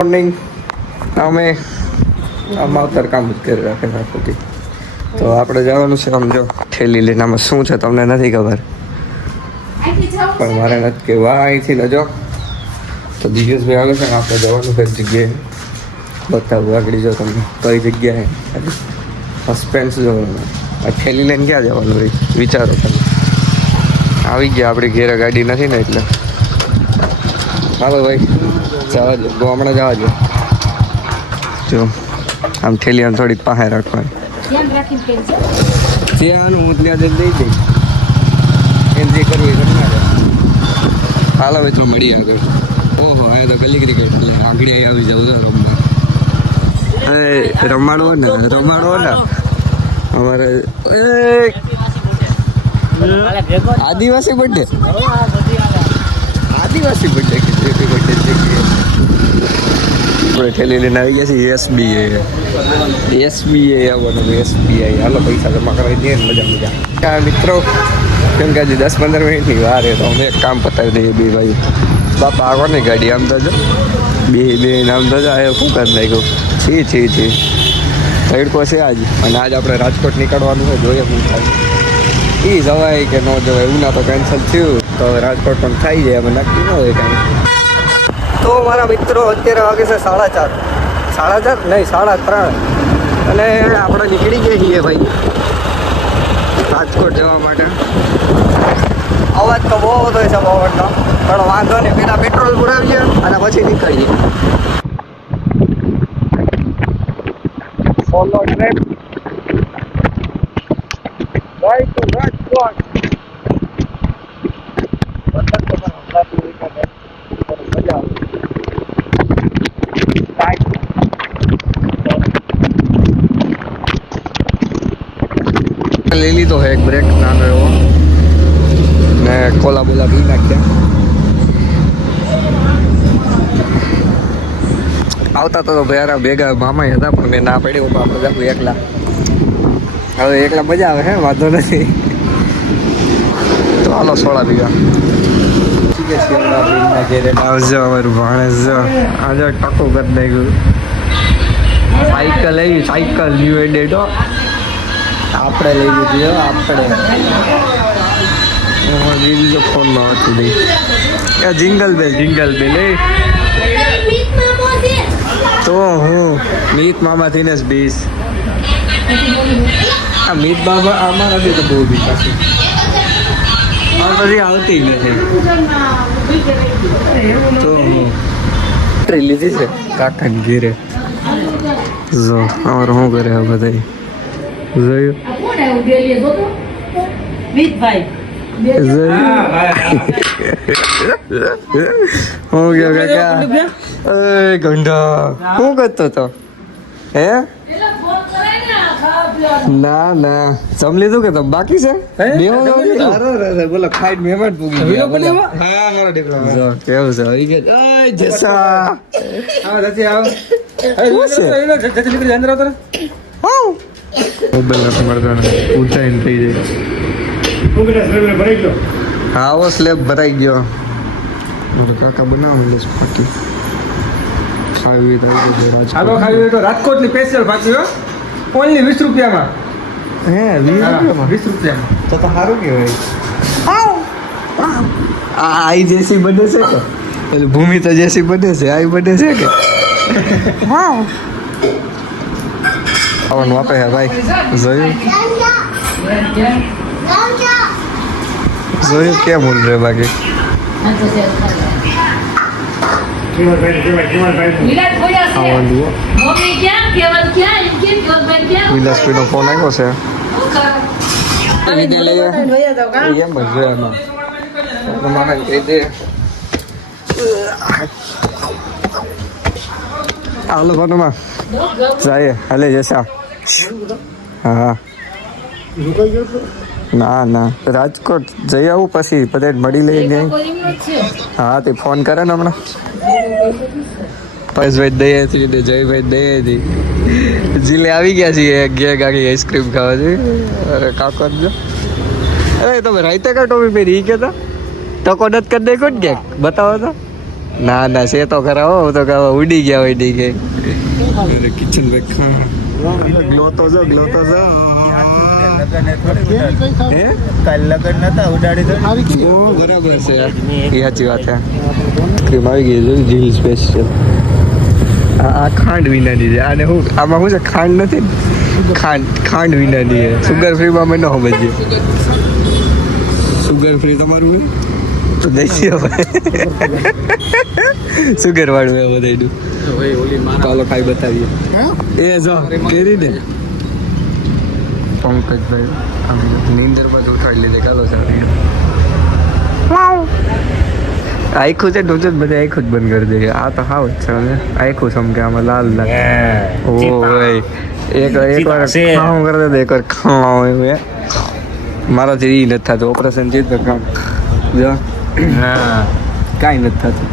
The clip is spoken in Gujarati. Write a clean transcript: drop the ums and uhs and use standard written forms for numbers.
મોર્નિંગ અમે માવતર કામ જ કરી રાખે રાખોથી તો આપણે જવાનું છે. આમ જો ઠેલી લઈને આમાં શું છે તમને નથી ખબર, પણ મારે નથી કહેવા. અહીંથી ન જો તો દિવેશભાઈ આવે છે ને આપણે જવાનું કઈ જગ્યાએ બતાવું આગળ જો તમને કઈ જગ્યાએ. સસ્પેન્સ જો આ ઠેલી લઈને ક્યાં જવાનું ભાઈ વિચારો તમે. આવી ગયા આપણી ઘેરે ગાડી નથી ને એટલે હાલો ભાઈ જવા દો હમણાં જવા દો. જો આમ ઠેલી આમ થોડીક પાસે રાખવાની ત્યાંનું હું ત્યાં દઈ દઈ એને જે કરવું એ કરી હાલો ભાઈ તો મળીએ આગળ. ઓહો આ તો ગલી ક્રિકેટ એટલે આગળ આવી જવું તો રમવા. રમાડવો ને અમારે આદિવાસી બર્થડે કે હેપી બર્થડે આપણે ઠેલી લઈને આવી ગયા છીએ એસબીઆઈ આવવાનું. એસબીઆઈ હાલો પૈસા જમા કરાવી દઈએ ને મજા. મિત્રો કેમ કે હજી 10-15 મિનિટની વાર તો અમે એક કામ પતાવી દઈએ બે ભાઈ. બાપા આવો ને ગાડી આમ તો જો બે આમ તો જો શું કરી નાખ્યું છી તડકો છે આજ. અને આજ આપણે રાજકોટ નીકળવાનું છે, જોઈએ શું થાય. એ જવાય કે ન જવાય ઉના તો કેન્સલ થયું તો હવે રાજકોટ પણ થઈ જાય અમે નક્કી ન હોય કાંઈ. તો મારા મિત્રો અત્યારે વાગે છે 4:30 નહીં 3:30 અને આપણે નીકળી ગયા છીએ ભાઈ રાજકોટ જવા માટે. અવાજ તો બહુ હતો છે પવનનો, પણ વાંધો નહીં, પહેલાં પેટ્રોલ પુરાવીએ અને પછી નીકળીએ. Follow trip by to Rajkot. મજા આવે. લઈ લીધો છે એક બ્રેક નાનો એવો ને કોલા બોલા પી નાખ્યા. આવતા તો ભાઈ ભેગા મામા હતા પણ મેં ના પાડી આપણે જાઉં એકલા. હવે એકલા મજા આવે હે વાંધો નથી. તો હાલો સોડા પીવા. આવજો અમારું ભાણેજ જો આજે ટકો કરી નાખ્યું. સાયકલ આવી, સાયકલ ન્યુ એડેડ આપણે લઈ લીધી આપણે બીજો ફોનમાં હતું ભાઈ. જિંગલ બેલ એ તો હું મીત મામાથી ને જ બીસ. આ મીત બાબા આમાં નથી તો બહુ બીસ હશે પછી આવતી નથી. તો હું લીધી છે કાકા ઘેરે. જો અમારે શું કરે આ બધા જોયું હું ગયો કાકા ગંડા શું કરતો હતો હે? ના જમ લીધું કે તમે બાકી છે? બોલો ખાઈ મહેમાન પૂગી ગયા. કેવું છે આવી ગયા જસા મોબાઈલ મળતા ઊંચાઈ થઈ જાય. હા ઓ સ્લેબ ભરાઈ ગયો. કાકા બનાવ પાકી ખાવી રાજકોટ ની સ્પેશિયલ પાછી ઓનલી 20 રૂપિયામાં. હે 20 રૂપિયામાં તો સારું કહેવાય. આઈ જેસી બને છે કે એટલે ભૂમિ તો જેસી બને છે આઈ બને છે કે આવવાનું વાપે હે ભાઈ. જોયું કેમ બોલ રહે બાકી વિલાસભાઈનો ફોન આવ્યો છે. હાલો ફોનમાં જાય હાલે જશા. હા ના રાજકોટ જઈ આવું પછી બધા મળી લઈને. હા તે ફોન કરે ને હમણાં પરેશભાઈ દઈએ છીએ ને જયભાઈ દઈએ છીએ. જીલે આવી ગયા છીએ ઘેર આખી આઈસ્ક્રીમ ખાવા છે. અરે કાકો જો અરે તમે રાઈતા કા ટોપી પહેરી એ કહેતા ટકો નથી કરી દે કોણ ક્યાંક બતાવો તો ના ના છે તો ખરા હો તો કહો ઉડી ગઈ કિચન બેગ ગ્લો તો જો હે કાલ લગન નતા ઉડાડી દો ઓ બરાબર છે એ સાચી વાત છે ક્રીમ આવી ગઈ છે જીલ સ્પેશિયલ આ ખાંડ વિનાની છે આને હું આમાં શું છે ખાંડ નથી ને? ખાંડ વિનાની છે સુગર ફ્રીમાં મેં ન સમજીએ સુગર ફ્રી તમારું હોય તો દઈશું સુગર વાળું એ બધાયનું ચાલો ખાઈ બતાવીએ એ જો કેરી ને પંકજભાઈ નીંદર બાજુ ઉઠાડી લીધે ચાલો સર આખું છે ડોજ જ બધે આખું જ બંધ કરી દે આ તો હાવ જ છે આખું સમકે આમાં લાલ લાલ ઓ ભાઈ એક વાર ખાવું કરી દે એક વાર ખાવા એવું મારાથી એ નથી થતું ઓપરેશન જીત કામ જો હા કાંઈ નથી થતું